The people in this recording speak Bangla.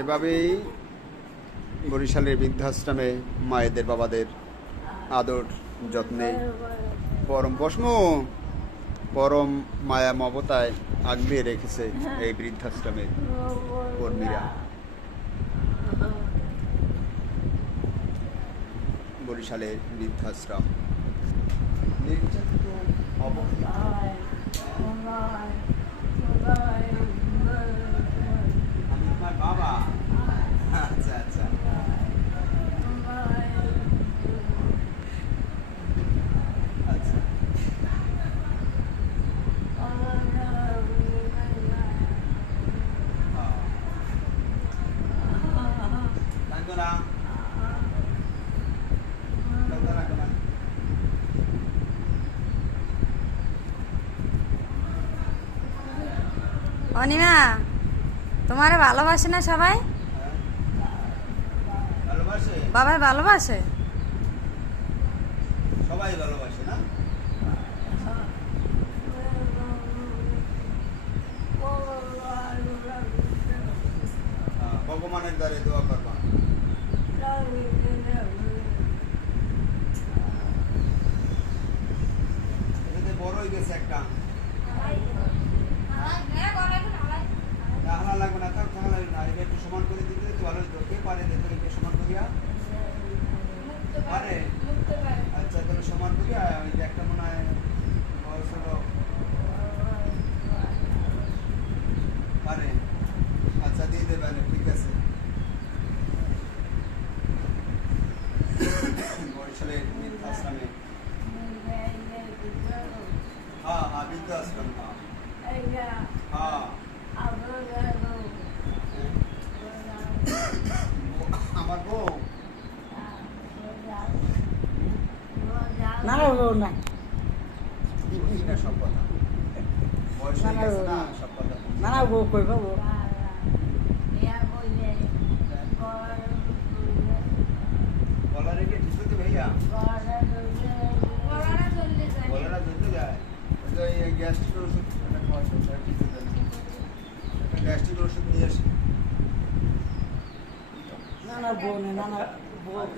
এভাবেই বরিশালের বৃদ্ধাশ্রমে মায়েদের, বাবাদের আদর যত্নে পরম বস্ম পরম মায়া মমতায় আগলে রেখেছে এই বৃদ্ধাশ্রমের কর্মীরা। বরিশালের বৃদ্ধাশ্রম। বাবা। লাগবে অনিমা তোমার ভালোবাসে না সবাই? ভালোবাসে? বাবাই ভালোবাসে? সবাই ভালোবাসে না? হ্যাঁ, ভগবানের দ্বারে দোয়া করবা। বড় হয়ে গেছে একটা। লাগবে না বৃদ্ধাশ্রম হ্যাঁ হ্যাঁ আমার বউ না ও না না সব কথা না সব কথা না বউ কইবা গ্যাস্ট্রিক ওষুধ একটা খাওয়া ঠিক হতে যায় একটা গ্যাস্ট্রিক ওষুধ নিয়ে আসি না না বউ না না